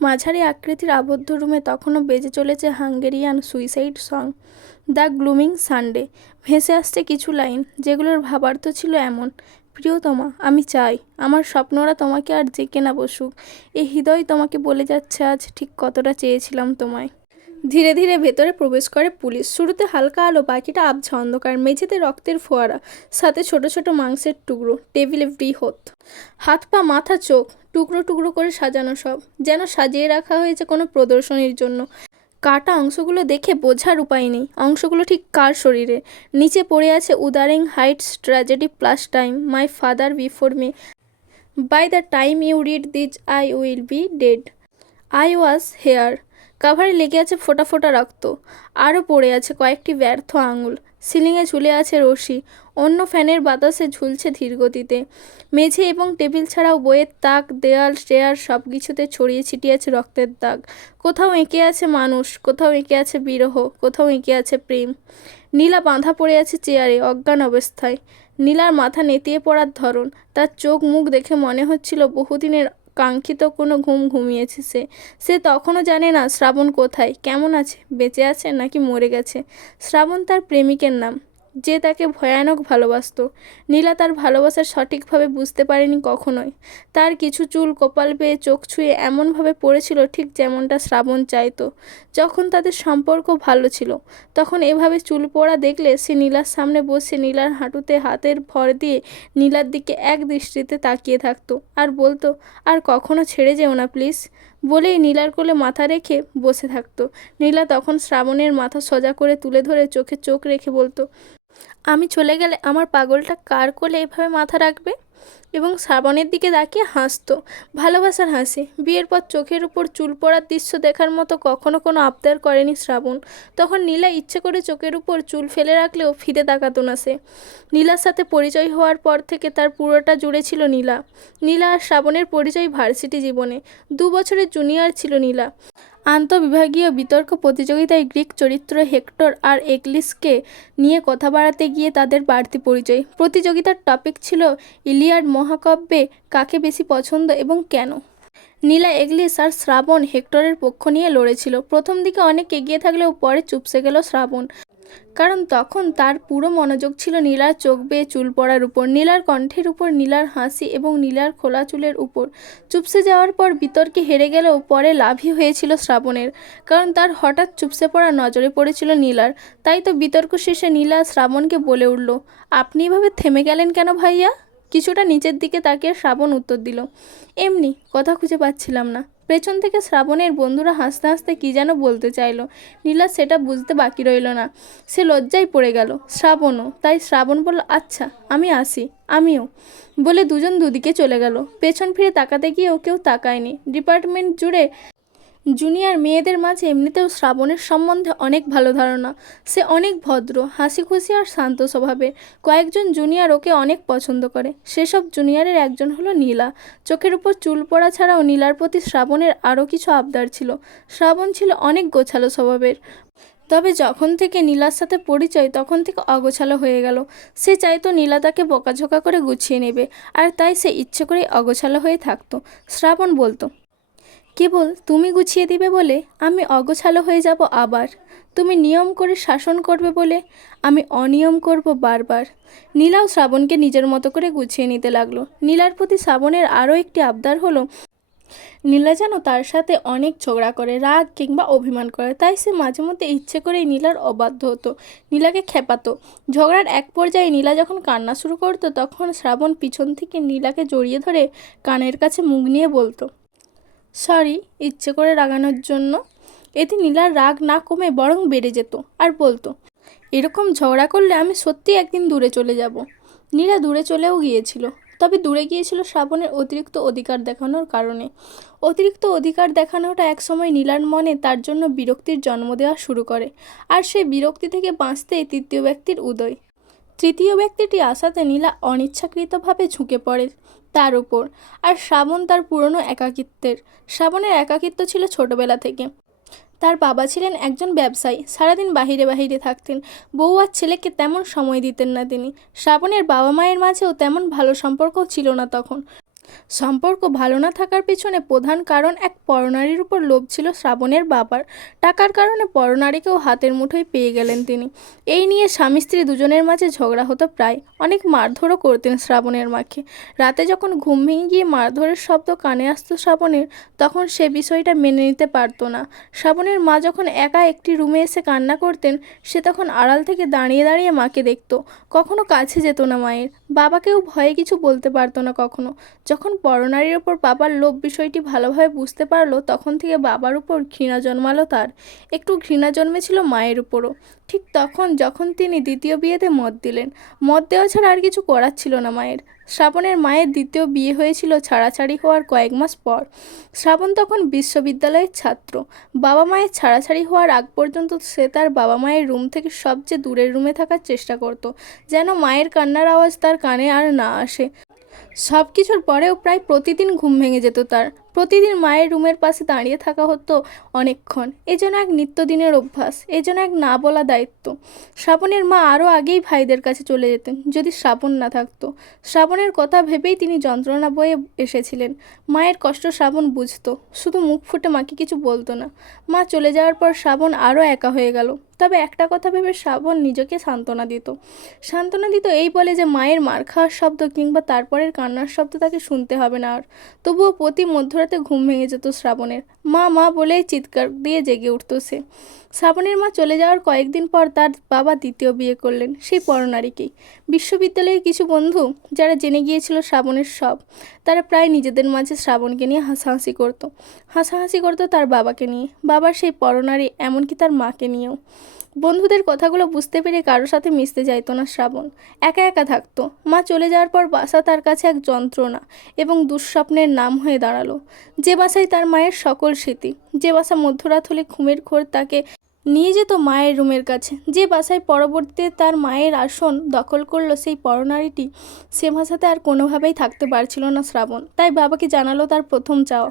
মাঝারি আকৃতির আবদ্ধ রুমে তখনও বেজে চলেছে Hungarian suicide song, the glooming Sunday. ভেসে আসছে কিছু লাইন যেগুলোর ভাবার্থ ছিল এমন: প্রিয়তমা, আমি চাই আমার স্বপ্নরা তোমাকে আর জেঁকে না বসুক। এই হৃদয় তোমাকে বলে যাচ্ছে আজ ঠিক কতটা চেয়েছিলাম তোমায়। ধীরে ধীরে ভেতরে প্রবেশ করে পুলিশ। শুরুতে হালকা আলো, বাকিটা আবছা অন্ধকার। মেঝেতে রক্তের ফোয়ারা, সাথে ছোট ছোট মাংসের টুকরো। টেবিলে বৃহৎ হাত পা মাথা চোখ টুকরো টুকরো করে সাজানো, সব যেন সাজিয়ে রাখা হয়েছে কোনো প্রদর্শনীর জন্য। কাটা অংশগুলো দেখে বোঝার উপায় নেই অংশগুলো ঠিক কার শরীরে। নিচে পড়ে আছে Wuthering Heights tragedy plus time, my father before me, by the time you read this I will be dead, I was here. কাভারে লেগে আছে ফোঁটা ফোঁটা রক্ত। আরও পড়ে আছে কয়েকটি ব্যর্থ আঙুল। সিলিংয়ে ঝুলে আছে রশি। অন্য ফ্যানের বাতাসে ঝুলছে ধীরগতিতে। মেঝে এবং টেবিল ছাড়াও বইয়ের তাক, দেয়াল, চেয়ার সব কিছুতে ছড়িয়ে ছিটিয়ে আছে রক্তের দাগ। কোথাও এঁকে আছে মানুষ, কোথাও এঁকে আছে বিরহ, কোথাও এঁকে আছে প্রেম। নীলা বাঁধা পড়ে আছে চেয়ারে অজ্ঞান অবস্থায়। নীলার মাথা নেতিয়ে পড়ার ধরন, তার চোখ মুখ দেখে মনে হচ্ছিল বহুদিনের কাঙ্ক্ষিত কোনো ঘুম ঘুমিয়েছে সে। সে তখনও জানে না শ্রাবণ কোথায়, কেমন আছে, বেঁচে আছে নাকি মরে গেছে। শ্রাবণ তার প্রেমিকের নাম, যে তাকে ভয়ানক ভালোবাসত। নীলা তার ভালোবাসা সঠিকভাবে বুঝতে পারেনি কখনোই। তার কিছু চুল কপাল বেয়ে চোখ ছুঁয়ে এমনভাবে পড়েছিল ঠিক যেমনটা শ্রাবণ চাইতো। যখন তাদের সম্পর্ক ভালো ছিল তখন এভাবে চুল পড়া দেখলে সে নীলার সামনে বসে নীলার হাঁটুতে হাতের ভর দিয়ে নীলার দিকে এক দৃষ্টিতে তাকিয়ে থাকতো আর বলতো, আর কখনো ছেড়ে যেও না প্লিজ, বলেই নীলার কোলে মাথা রেখে বসে থাকতো। নীলা তখন শ্রাবণের মাথা সোজা করে তুলে ধরে চোখে চোখ রেখে বলতো, আমি চলে গেলে আমার পাগলটা কার কোলে এভাবে মাথা রাখবে? এবং শ্রাবণের দিকে তাকিয়ে হাসতো, ভালোবাসার হাসি। বিয়ের পর চোখের উপর চুল পড়ার দৃশ্য দেখার মতো কখনো কোনো আবদার করেনি শ্রাবণ। তখন নীলা ইচ্ছে করে চোখের উপর চুল ফেলে রাখলেও ফিরে তাকাতো না সে। নীলার সাথে পরিচয় হওয়ার পর থেকে তার পুরোটা জুড়ে ছিল নীলা। নীলা আর শ্রাবণের পরিচয় ভার্সিটি জীবনে। 2 বছরের জুনিয়র ছিল নীলা। আন্তঃবিভাগীয় বিতর্ক প্রতিযোগিতায় গ্রিক চরিত্র হেক্টর আর এক্লিসকে নিয়ে কথা বাড়াতে গিয়ে তাদের বাড়তি পরিচয়। প্রতিযোগিতার টপিক ছিল ইলিয়াড মহাকাব্যে কাকে বেশি পছন্দ এবং কেন। নীলা এগলিস আর শ্রাবণ হেক্টরের পক্ষ নিয়ে লড়েছিল। প্রথম দিকে অনেক এগিয়ে থাকলেও পরে চুপসে গেল শ্রাবণ, কারণ তখন তার পুরো মনোযোগ ছিল নীলার চোখ বেয়ে চুল পড়ার উপর, নীলার কণ্ঠের উপর, নীলার হাসি এবং নীলার খোলা চুলের উপর। চুপসে যাওয়ার পর বিতর্কে হেরে গেলেও পরে লাভই হয়েছিল শ্রাবণের, কারণ তার হঠাৎ চুপসে পড়া নজরে পড়েছিল নীলার। তাই তো বিতর্ক শেষে নীলা শ্রাবণকে বলে উঠল, আপনি এভাবে থেমে গেলেন কেন ভাইয়া? কিছুটা নিচের দিকে তাকিয়ে শ্রাবণ উত্তর দিল, এমনি, কথা খুঁজে পাচ্ছিলাম না। পেছন থেকে শ্রাবণের বন্ধুরা হাসতে হাসতে কী যেন বলতে চাইল। নীলা সেটা বুঝতে বাকি রইল না। সে লজ্জায় পড়ে গেল, শ্রাবণও তাই। শ্রাবণ বলল, আচ্ছা আমি আসি, আমিও, বলে দুজন দুদিকে চলে গেল। পেছন ফিরে তাকাতে গিয়েও কেউ তাকায়নি। ডিপার্টমেন্ট জুড়ে জুনিয়র মেয়েদের মাঝে এমনিতেও শ্রাবণের সম্বন্ধে অনেক ভালো ধারণা। সে অনেক ভদ্র, হাসি খুশি আর শান্ত স্বভাবের। কয়েকজন জুনিয়র ওকে অনেক পছন্দ করে। সেসব জুনিয়রের একজন হলো নীলা। চোখের উপর চুল পড়া ছাড়াও নীলার প্রতি শ্রাবণের আরও কিছু আবদার ছিল। শ্রাবণ ছিল অনেক গোছালো স্বভাবের, তবে যখন থেকে নীলার সাথে পরিচয় তখন থেকে অগোছালো হয়ে গেল। সে চাইতো নীলা তাকে বকাঝকা করে গুছিয়ে নেবে, আর তাই সে ইচ্ছে করেই অগোছালো হয়ে থাকতো। শ্রাবণ বলতো, কেবল তুমি গুছিয়ে দিবে বলে আমি অগোছালো হয়ে যাব আবার, তুমি নিয়ম করে শাসন করবে বলে আমি অনিয়ম করব বারবার। নীলাও শ্রাবণকে নিজের মতো করে গুছিয়ে নিতে লাগলো। নীলার প্রতি শ্রাবণের আরও একটি আবদার হলো, নীলা যেন তার সাথে অনেক ঝগড়া করে, রাগ কিংবা অভিমান করে। তাই সে মাঝে মধ্যে ইচ্ছে করেই নীলার অবাধ্য হতো, নীলাকে খেপাতো। ঝগড়ার এক পর্যায়ে নীলা যখন কান্না শুরু করতো তখন শ্রাবণ পিছন থেকে নীলাকে জড়িয়ে ধরে কানের কাছে মুখ নিয়ে বলতো, সরি, ইচ্ছে করে রাগানোর জন্য। এতে নীলার রাগ না কমে বরং বেড়ে যেত, আর বলতো, এরকম ঝগড়া করলে আমি সত্যি একদিন দূরে চলে যাব। নীলা দূরে চলেও গিয়েছিল, তবে দূরে গিয়েছিল শ্রাবণের অতিরিক্ত অধিকার দেখানোর কারণে। অতিরিক্ত অধিকার দেখানোটা একসময় নীলার মনে তার জন্য বিরক্তির জন্ম দেওয়া শুরু করে, আর সেই বিরক্তি থেকে বাঁচতেই তৃতীয় ব্যক্তির উদয়। তৃতীয় ব্যক্তিটি আসাতে নীলা অনিচ্ছাকৃতভাবে ঝুঁকে পড়ে তার উপর। আর শ্রাবণ তার পুরনো একাকিত্বের। শ্রাবণের একাকিত্ব ছিল ছোটবেলা থেকে। তার বাবা ছিলেন একজন ব্যবসায়ী, সারাদিন বাহিরে বাহিরে থাকতেন। বউ আর ছেলেকে তেমন সময় দিতেন না তিনি। শ্রাবণের বাবা মায়ের মাঝেও তেমন ভালো সম্পর্ক ছিল না তখন। সম্পর্ক ভালো না থাকার পেছনে প্রধান কারণ এক পরনারীর উপর লোভ ছিল শ্রাবণের বাবার। টাকার কারণে পরনারীকেও হাতের মুঠোয় পেয়ে গেলেন তিনি। এই নিয়ে স্বামী স্ত্রী দুজনের মাঝে ঝগড়া হতো প্রায়, অনেক মারধরও করতেন শ্রাবণের মাকে। রাতে যখন ঘুম ভেঙে গিয়ে মারধরের শব্দ কানে আসতো শ্রাবণের, তখন সে বিষয়টা মেনে নিতে পারতো না। শ্রাবণের মা যখন একা একটি রুমে এসে কান্না করতেন, সে তখন আড়াল থেকে দাঁড়িয়ে দাঁড়িয়ে মাকে দেখতো, কখনো কাছে যেত না মায়ের। বাবাকেও ভয়ে কিছু বলতে পারতো না কখনো। যখন পরনারীর ওপর বাবার লোভ বিষয়টি ভালোভাবে বুঝতে পারলো, তখন থেকে বাবার উপর ঘৃণা জন্মালো তার। একটু ঘৃণা জন্মেছিল মায়ের উপরও। ঠিক তখন যখন তিনি দ্বিতীয় বিয়েতে মত দিলেন। মত দেওয়া ছাড়া আর কিছু করার ছিল না মায়ের। শ্রাবণের মায়ের দ্বিতীয় বিয়ে হয়েছিল ছাড়াছাড়ি হওয়ার কয়েক মাস পর। শ্রাবণ তখন বিশ্ববিদ্যালয়ের ছাত্র। বাবা মায়ের ছাড়াছাড়ি হওয়ার আগ পর্যন্ত সে তার বাবা মায়ের রুম থেকে সবচেয়ে দূরের রুমে থাকার চেষ্টা করত, যেন মায়ের কান্নার আওয়াজ তার কানে আর না আসে। সব কিছুর পরেও প্রায় প্রতিদিন ঘুম ভেঙে যেত তার। প্রতিদিন মায়ের রুমের পাশে দাঁড়িয়ে থাকা হতো অনেকক্ষণ। এ যেন এক নিত্যদিনের অভ্যাস, এ যেন এক না বলা দায়িত্ব। শ্রাবণের মা আরও আগেই ভাইদের কাছে চলে যেতেন যদি শ্রাবণ না থাকতো। শ্রাবণের কথা ভেবেই তিনি যন্ত্রণা বয়ে এসেছিলেন। মায়ের কষ্ট শ্রাবণ বুঝতো, শুধু মুখ ফুটে মাকে কিছু বলতো না। মা চলে যাওয়ার পর শ্রাবণ আরও একা হয়ে গেল। তবে একটা কথা ভেবে শ্রাবণ নিজেকে সান্ত্বনা দিত এই বলে যে মায়ের মার খাওয়ার শব্দ কিংবা তারপরের কান্নার শব্দ তাকে শুনতে হবে না আর। তবুও প্রতি মধ্যরাতে ঘুম ভেঙে যেত শ্রাবণের। মা মা বলেই চিৎকার দিয়ে জেগে উঠত সে। শ্রাবণের মা চলে যাওয়ার কয়েকদিন পর তার বাবা দ্বিতীয় বিয়ে করলেন, সেই পরনারীকেই। বিশ্ববিদ্যালয়ের কিছু বন্ধু যারা জেনে গিয়েছিল শ্রাবণের সব, তারা প্রায় নিজেদের মাঝে শ্রাবণকে নিয়ে হাসাহাসি করতো তার বাবাকে নিয়ে, বাবার সেই পরনারী, এমনকি তার মাকে নিয়েও। বন্ধুদের কথাগুলো বুঝতে পেরে কারোর সাথে মিশতে চাইতো না শ্রাবণ। একা একা থাকতো। মা চলে যাওয়ার পর বাসা তার কাছে এক যন্ত্রণা এবং দুঃস্বপ্নের নাম হয়ে দাঁড়ালো। যে বাসায় তার মায়ের সকল স্মৃতি, যে বাসা মধ্যরাত হলে ঘুমের ঘোর তাকে নিয়ে যেত মায়ের রুমের কাছে, যে বাসায় পরবর্তীতে তার মায়ের আসন দখল করলো সেই পরনারীটি, সে বাসাতে আর কোনোভাবেই থাকতে পারছিল না শ্রাবণ। তাই বাবাকে জানালো তার প্রথম চাওয়া,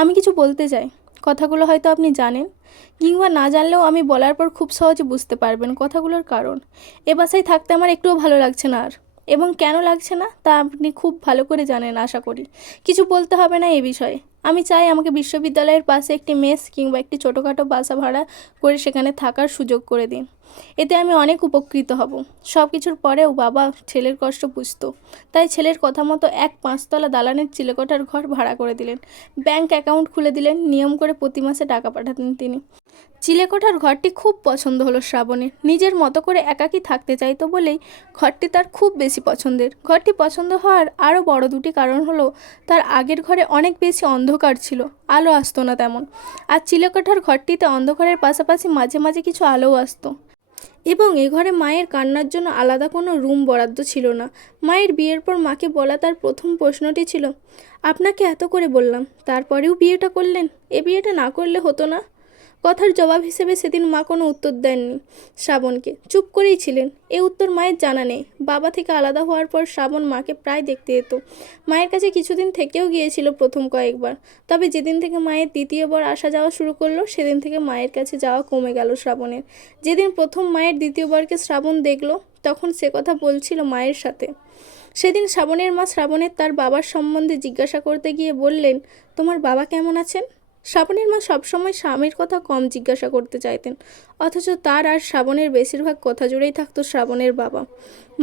আমি কিছু বলতে চাই। কথাগুলো হয়তো আপনি জানেন, কিংবা না জানলেও আমি বলার পর খুব সহজে বুঝতে পারবেন কথাগুলোর কারণ। এ বাসায় থাকতে আমার একটুও ভালো লাগছে না আর, এবং কেন লাগছে না তা আপনি খুব ভালো করে জানেন আশা করি। কিছু বলতে হবে না এ বিষয়ে। আমি চাই আমাকে বিশ্ববিদ্যালয়ের পাশে একটি মেস কিংবা একটি ছোটোখাটো বাসা ভাড়া করে সেখানে থাকার সুযোগ করে দিন। এতে আমি অনেক উপকৃত হব। সব কিছুর পরেও বাবা ছেলের কষ্ট বুঝতো, তাই ছেলের কথা মতো এক 5তলা দালানের চিলেকোঠার ঘর ভাড়া করে দিলেন। ব্যাংক অ্যাকাউন্ট খুলে দিলেন, নিয়ম করে প্রতি মাসে টাকা পাঠাতেন তিনি। চিলেকোঠার ঘরটি খুব পছন্দ হলো শ্রাবণের। নিজের মতো করে একাকী থাকতে চাইতো বলেই ঘরটি তার খুব বেশি পছন্দের। ঘরটি পছন্দ হওয়ার আরও বড় দুটি কারণ হলো, তার আগের ঘরে অনেক বেশি অন্ধকার ছিল, আলো আসতো না তেমন। আর চিলেকোঠার ঘরটিতে অন্ধকারের পাশাপাশি মাঝে মাঝে কিছু আলোও আসতো। এবং এ ঘরে মায়ের কান্নার জন্য আলাদা কোনো রুম বরাদ্দ ছিল না। মায়ের বিয়ের পর মাকে বলা তার প্রথম প্রশ্নটি ছিল, আপনাকে এত করে বললাম, তারপরেও বিয়েটা করলেন, এ বিয়েটা না করলে হতো না? কথার জবাব হিসেবে সেদিন মা কোনো উত্তর দেননি শ্রাবণকে, চুপ করেই ছিলেন। এ উত্তর মায়ের জানা নেই। বাবা থেকে আলাদা হওয়ার পর শ্রাবণ মাকে প্রায় দেখতে যেত। মায়ের কাছে কিছুদিন থেকেও গিয়েছিল প্রথম কয়েকবার। তবে যেদিন থেকে মায়ের দ্বিতীয়বার আসা যাওয়া শুরু করলো, সেদিন থেকে মায়ের কাছে যাওয়া কমে গেল শ্রাবণের। যেদিন প্রথম মায়ের দ্বিতীয়বারকে শ্রাবণ দেখলো, তখন সে কথা বলছিল মায়ের সাথে। সেদিন শ্রাবণের মা শ্রাবণের তার বাবার সম্বন্ধে জিজ্ঞাসা করতে গিয়ে বললেন, তোমার বাবা কেমন আছেন? শ্রাবণের মা সবসময় স্বামীর কথা কম জিজ্ঞাসা করতে চাইতেন, অথচ তার আর শ্রাবণের বেশিরভাগ কথা জুড়েই থাকতো শ্রাবণের বাবা।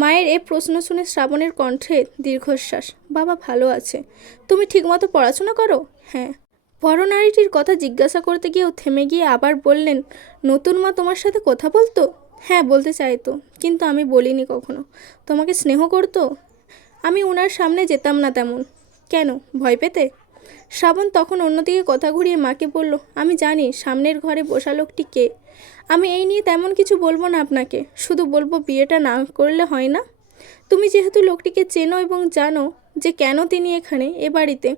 মায়ের এ প্রশ্ন শুনে শ্রাবণের কণ্ঠে দীর্ঘশ্বাস। বাবা ভালো আছে। তুমি ঠিকমতো পড়াশোনা করো? হ্যাঁ। পরনারীটির কথা জিজ্ঞাসা করতে গিয়েও থেমে গিয়ে আবার বললেন, নতুন মা তোমার সাথে কথা বলতো? হ্যাঁ, বলতে চাইতো, কিন্তু আমি বলিনি কখনো। তোমাকে স্নেহ করতো? আমি ওনার সামনে যেতাম না তেমন। কেন, ভয় পেতে? শ্রাবণ তখন অন্যদিকে কথা ঘুরিয়ে মাকে বলল, আমি জানি সামনের ঘরে বসা লোকটি কে। আমি এই নিয়ে তেমন কিছু বলবো না আপনাকে, শুধু বলবো বিয়েটা না করলে হয় না? তুমি যেহেতু লোকটিকে চেনো এবং জানো যে কেন তিনি এখানে এ বাড়িতে,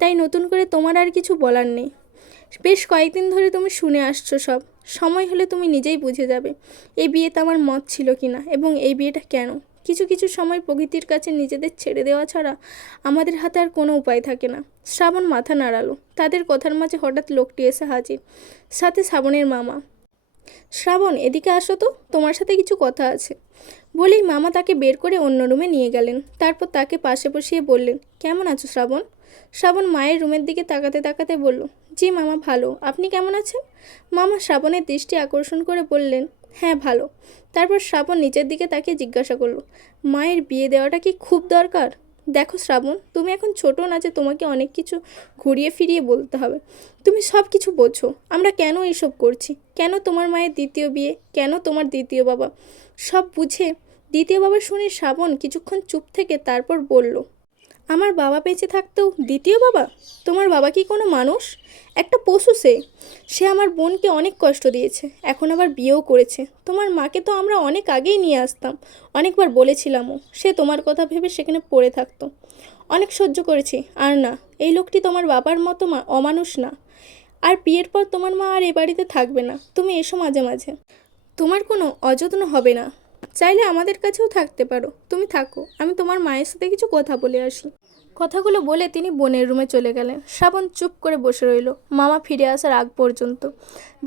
তাই নতুন করে তোমার আর কিছু বলার নেই। বেশ কয়েকদিন ধরে তুমি শুনে আসছো সব। সময় হলে তুমি নিজেই বুঝে যাবে এই বিয়েতে আমার মত ছিল কিনা এবং এই বিয়েটা কেন। কিছু কিছু সময় প্রকৃতির কাছে নিজেদের ছেড়ে দেওয়া ছাড়া আমাদের হাতে আর কোনো উপায় থাকে না। শ্রাবণ মাথা নাড়ালো। তাদের কথার মাঝে হঠাৎ লোকটি এসে হাজির, সাথে শ্রাবণের মামা। শ্রাবণ, এদিকে আসো তো, তোমার সাথে কিছু কথা আছে। বলেই মামা তাকে বের করে অন্য রুমে নিয়ে গেলেন। তারপর তাকে পাশে বসিয়ে বললেন, কেমন আছো শ্রাবণ? শ্রাবণ মায়ের রুমের দিকে তাকাতে তাকাতে বলল, জি মামা ভালো, আপনি কেমন আছেন? মামা শ্রাবণের দৃষ্টি আকর্ষণ করে বললেন, হ্যাঁ ভালো। তারপর শ্রাবণ নিচের দিকে তাকিয়ে জিজ্ঞাসা করলো, মায়ের বিয়ে দেওয়াটা কি খুব দরকার? দেখো শ্রাবণ, তুমি এখন ছোট না যে তোমাকে অনেক কিছু ঘুরিয়ে ফিরিয়ে বলতে হবে। তুমি সব কিছু বোঝো আমরা কেন এইসব করছি, কেন তোমার মায়ের দ্বিতীয় বিয়ে, কেন তোমার দ্বিতীয় বাবা, সব বুঝে দ্বিতীয় বাবা শুনে শ্রাবণ কিছুক্ষণ চুপ থেকে তারপর বলল, আমার বাবা বেঁচে থাকতেও দ্বিতীয় বাবা? তোমার বাবা কি কোনো মানুষ? একটা পশু সে। সে আমার বোনকে অনেক কষ্ট দিয়েছে, এখন আবার বিয়েও করেছে। তোমার মাকে তো আমরা অনেক আগেই নিয়ে আসতাম, অনেকবার বলেছিলামও। সে তোমার কথা ভেবে সেখানে পড়ে থাকতো। অনেক সহ্য করেছি, আর না, এই লোকটি তোমার বাবার মতো অমানুষ না। আর বিয়ের পর তোমার মা আর এ বাড়িতে থাকবে না, তুমি এসো মাঝে মাঝে, তোমার কোনো অযত্ন হবে না। চাইলে আমাদের কাছেও থাকতে পারো, তুমি থাকো, আমি তোমার মায়ের সাথে কিছু কথা বলে আসি। কথাগুলো বলে তিনি বোনের রুমে চলে গেলেন। শ্রাবণ চুপ করে বসে রইল মামা ফিরে আসার আগ পর্যন্ত।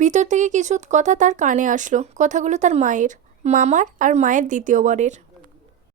ভিতর থেকে কিছু কথা তার কানে আসলো, কথাগুলো তার মায়ের, মামার আর মায়ের দ্বিতীয়বারের।